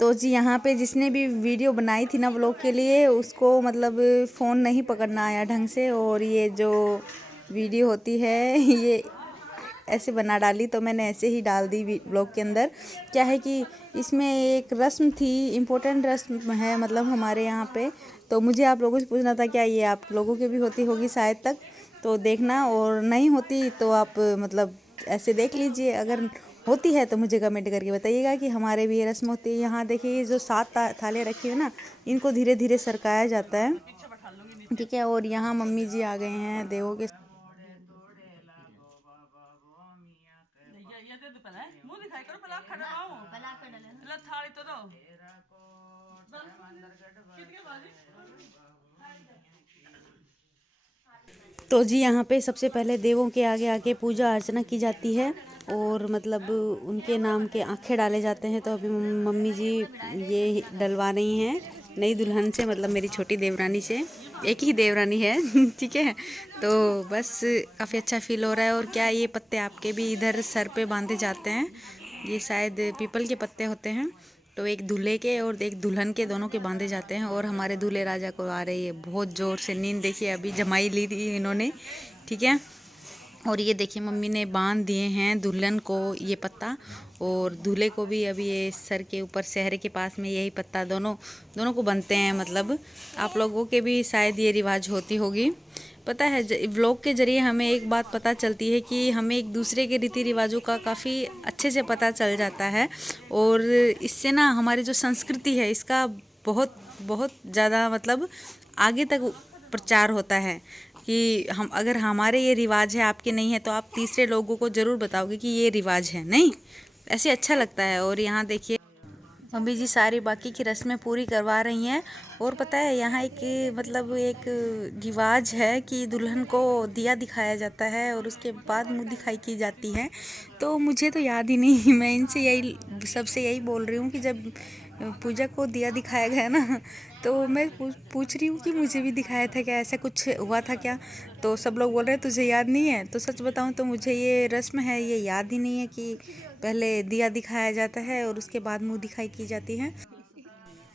तो जी यहाँ पे जिसने भी वीडियो बनाई थी ना व्लॉग के लिए, उसको मतलब फ़ोन नहीं पकड़ना आया ढंग से, और ये जो वीडियो होती है ये ऐसे बना डाली, तो मैंने ऐसे ही डाल दी व्लॉग के अंदर। क्या है कि इसमें एक रस्म थी, इम्पोर्टेंट रस्म है मतलब हमारे यहाँ पे, तो मुझे आप लोगों से पूछना था क्या ये आप लोगों के भी होती होगी शायद तक, तो देखना, और नहीं होती तो आप मतलब ऐसे देख लीजिए, अगर होती है तो मुझे कमेंट करके बताइएगा कि हमारे भी ये रस्म होती है। यहाँ देखिए जो 7 थालियाँ रखी हुई ना, इनको धीरे धीरे सरकाया जाता है, ठीक है। और यहाँ मम्मी जी आ गए हैं देवों के। तो जी यहाँ पे सबसे पहले देवों के आगे आके पूजा अर्चना की जाती है, और मतलब उनके नाम के आंखें डाले जाते हैं। तो अभी मम्मी जी ये डलवा रही हैं नई दुल्हन से, मतलब मेरी छोटी देवरानी से, एक ही देवरानी है ठीक है। तो बस काफ़ी अच्छा फील हो रहा है। और क्या ये पत्ते आपके भी इधर सर पे बांधे जाते हैं, ये शायद पीपल के पत्ते होते हैं, तो एक दूल्हे के और एक दुल्हन के दोनों के बांधे जाते हैं। और हमारे दूल्हे राजा को आ रही है बहुत ज़ोर से नींद, देखिए अभी जमाई ली थी इन्होंने, ठीक है। और ये देखिए मम्मी ने बांध दिए हैं दुल्हन को ये पत्ता, और दूल्हे को भी अभी ये सर के ऊपर सेहरे के पास में यही पत्ता दोनों को बनते हैं। मतलब आप लोगों के भी शायद ये रिवाज होती होगी। पता है व्लॉग के ज़रिए हमें एक बात पता चलती है कि हमें एक दूसरे के रीति रिवाजों का काफ़ी अच्छे से पता चल जाता है, और इससे ना हमारी जो संस्कृति है इसका बहुत बहुत ज़्यादा मतलब आगे तक प्रचार होता है कि हम अगर हमारे ये रिवाज है आपके नहीं है तो आप तीसरे लोगों को ज़रूर बताओगे कि ये रिवाज है, नहीं ऐसे अच्छा लगता है। और यहाँ देखिए मम्मी जी सारी बाकी की रस्में पूरी करवा रही हैं। और पता है यहाँ एक मतलब एक रिवाज है कि दुल्हन को दिया दिखाया जाता है और उसके बाद मुँह दिखाई की जाती है। तो मुझे तो याद ही नहीं, मैं इनसे यही सबसे यही बोल रही हूँ कि जब पूजा को दिया दिखाया गया ना, तो मैं पूछ रही हूँ कि मुझे भी दिखाया था क्या, ऐसा कुछ हुआ था क्या। तो सब लोग बोल रहे हैं तुझे याद नहीं है, तो सच बताऊँ तो मुझे ये रस्म है ये याद ही नहीं है कि पहले दिया दिखाया जाता है और उसके बाद मुंह दिखाई की जाती है।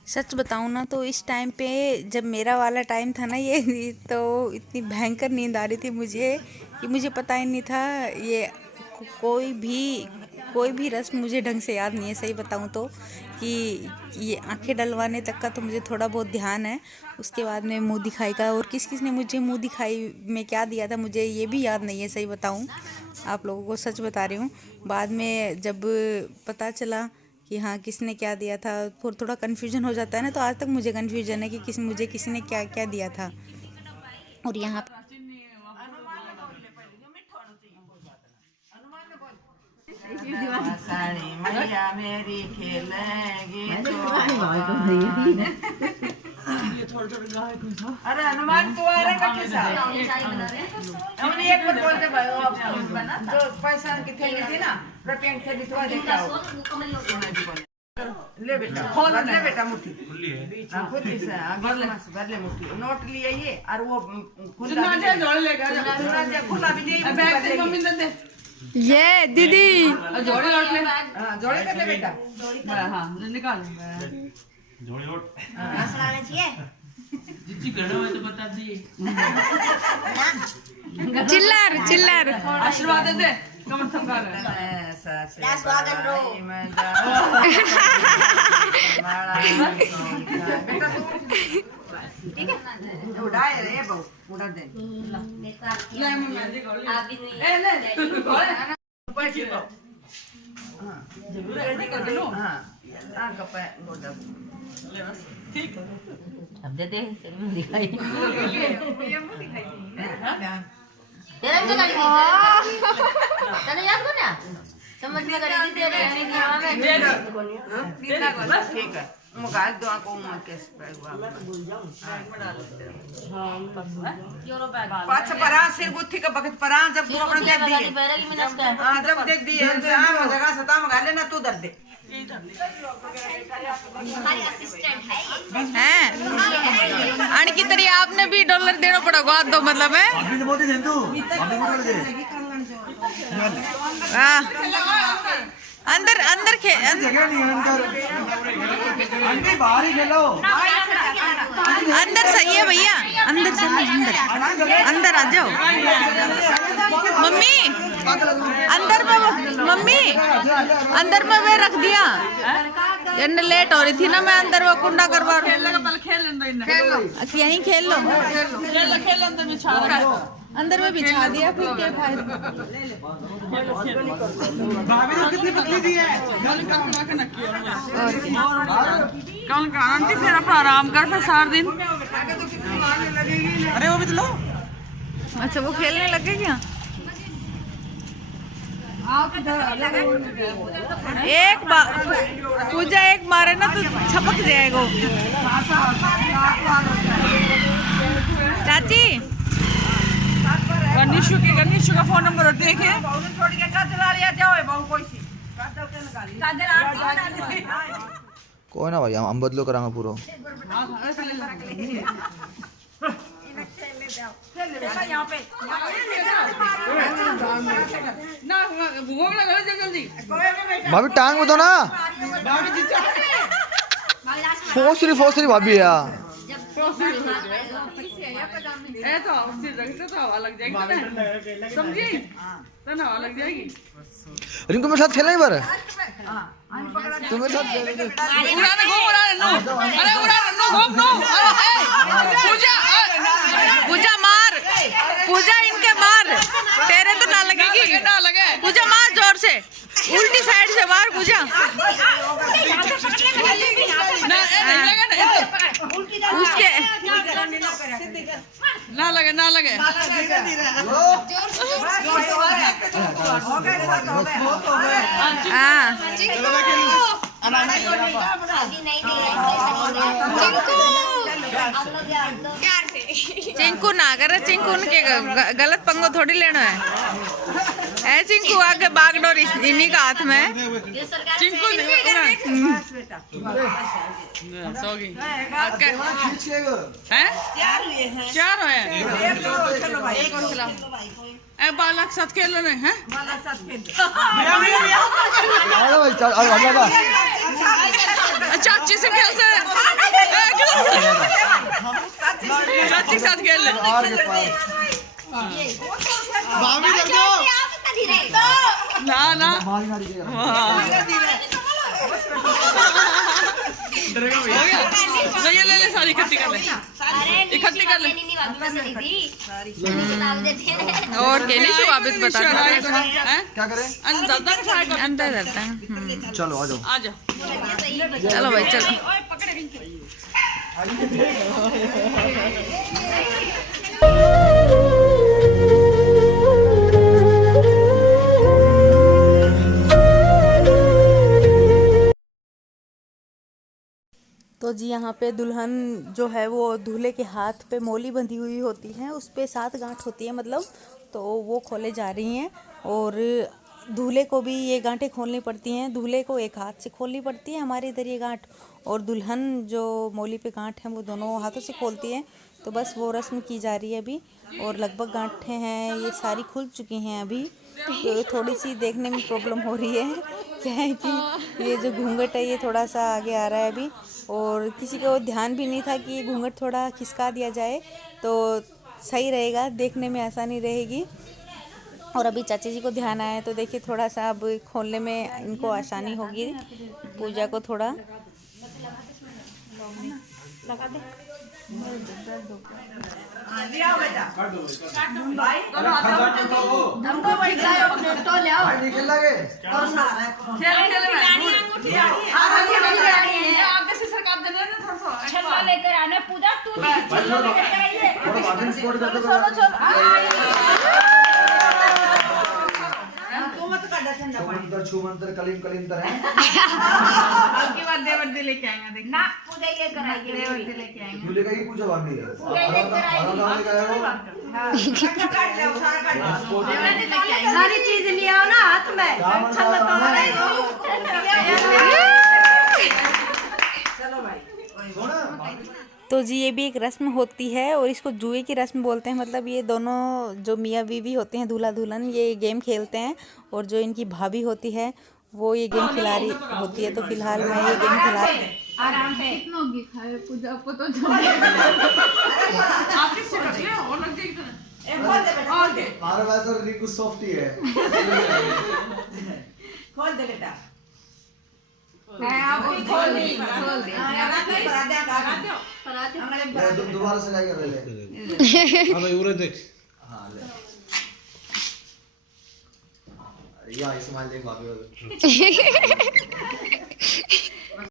सच बताऊँ ना तो इस टाइम पे जब मेरा वाला टाइम था ना ये, तो इतनी भयंकर नींद आ रही थी मुझे कि मुझे पता ही नहीं था ये कोई भी रस्म मुझे ढंग से याद नहीं है। सही बताऊँ तो कि ये आंखें डलवाने तक का तो मुझे थोड़ा बहुत ध्यान है, उसके बाद में मुंह दिखाई का, और किस किस ने मुझे मुंह दिखाई में क्या दिया था मुझे ये भी याद नहीं है। सही बताऊँ आप लोगों को सच बता रही हूँ। बाद में जब पता चला कि हाँ किसने क्या दिया था, थोड़ा कन्फ्यूजन हो जाता है ना, तो आज तक मुझे कन्फ्यूजन है कि किसी ने क्या क्या दिया था। और यहाँ मैया मेरी खेलेंगी अरे हनुमान तू आ रहा हमने एक बार बोलते भाई जो पैसा की थैली थी ना, रुपये की थैली तो ले बेटा खोल ले बेटा मुट्ठी खुद से भर ले मुट्ठी नोट लिए ये और वो खुला भी नहीं ये दीदी जोड़े लौट ले, जोड़े कर ले बेटा, हाँ निकाल जोड़े लौट आने चाहिए जितनी करना है तो बता दिए चिल्लर आशीर्वाद दे कमर थमका ले स्वागत रो बेटा ठीक है उड़ाए रे बहु उड़ा दे ले मम्मा जी गोल ए ले ऊपर छिपो हां जरूर रेडी कर लो हां आ कपा बोल ले बस ठीक अब दे दे दिखाई ये मुंह दिखाई हां तेरा तो गाड़ी तने याद को ना समझ में करी थी तेरे बस ठीक है मुझे दो को मैं केस पे हुआ मैं भूल जाऊं हां पांच परा सिर गुत्थी का बखत परा जब तू अपने देख दिए हां जब देख दिए हां जगह सता मंगा लेना तू दर दे हमारी असिस्टेंट है आणखी तरी आपने भी डॉलर देना पड़ेगा तो मतलब है अभी तो बोलते हैं तू अभी बोल दे हां अंदर अंदर जगह नहीं अंदर बाहर ही खेलो। अंदर सही है भैया, अंदर चलो, अंदर अंदर आ जाओ। मम्मी अंदर में, मम्मी अंदर में वे रख दिया, यानी लेट हो रही थी ना, मैं अंदर वो कुंडा करवा यहीं खेल लो, अंदर में बिछा दिया, फिर क्या फायदा। कितनी पतली दी है। कल आंटी फिर अपना आराम कर, फिर सारा दिन। अरे वो भी तो लो। अच्छा वो खेलने लगे क्या? एक पूजा एक मारे ना तो छपक जाएगा। चाची गणेशु का फोन नंबर देखे। कोई ना भाई, हम बदलो करांगे पूरा। भाभी टांग में दो ना, फोसरी भाभी यार। रिंकू मेरे साथ खेलना एक बार, तुम्हारे साथ पूजा मार, पूजा इनके मार, तेरे तो ना लगेगी, ना लगे। पूजा मार जोर से, उल्टी साइड से मार पूजा। उसके ना लगे, ना लगे। हाँ चिंकू ना करे, चिंकू उनके गलत पंगो थोड़ी लेना है। ऐ चिंकू आगे बागडोर इन्हीं का हाथ में। चिंकू सोगी हैं, चार है बालक साथ खेल रहे हैं। चाची से खेल से, चाची के साथ खेल ले। ना ना ये ले सारी इकट्ठी कर ले, इकट्ठी कर ले। और केली वापस बता क्या करें, अंदर रहता है। चलो आ जाओ, आ जाओ, चलो भाई चलो। तो जी यहाँ पे दुल्हन जो है वो दूल्हे के हाथ पे मोली बंधी हुई होती है, उस पे 7 गांठ होती है मतलब, तो वो खोले जा रही हैं। और दूल्हे को भी ये गांठें खोलनी पड़ती हैं, दूल्हे को एक हाथ से खोलनी पड़ती है हमारे इधर ये गांठ, और दुल्हन जो मोली पे गांठ है वो दोनों हाथों से खोलती है। तो बस वो रस्म की जा रही है अभी, और लगभग गांठें हैं ये सारी खुल चुकी हैं अभी। तो थोड़ी सी देखने में प्रॉब्लम हो रही है, क्या है कि ये जो घूंघट है ये थोड़ा सा आगे आ रहा है अभी, और किसी को ध्यान भी नहीं था कि ये घूंघट थोड़ा खिसका दिया जाए तो सही रहेगा, देखने में आसानी रहेगी। और अभी चाची जी को ध्यान आया है तो देखिए थोड़ा सा अब खोलने में इनको आसानी होगी, पूजा को थोड़ा लगा दे। लेकर आना पूजा, तू छूमंतर कलीम कलीम है। आपकी बात देवर्दी लेके आएंगे, देखना ना पूजा लेकर आएंगे, देवर्दी लेके आएंगे। दूल्हे का ही पूजा भाभी है, सारी चीज ले आओ ना हाथ में। चलो भाई। तो जी ये भी एक रस्म होती है और इसको जुए की रस्म बोलते हैं। मतलब ये दोनों जो मियाँ बीवी होते हैं, दूल्हा दुल्हन, ये गेम खेलते हैं और जो इनकी भाभी होती है वो ये गेम खिला रही होती है, तो फिलहाल मैं ये गेम खिला आराम से हमारे पास और रिकू सॉफ्ट ही है। खोल दे बेटा। खोल दे ले, तुम दोबारा से जाके ले ले। हाँ भाई उरे देख। हाँ ले। या इस्माइल देख भाभी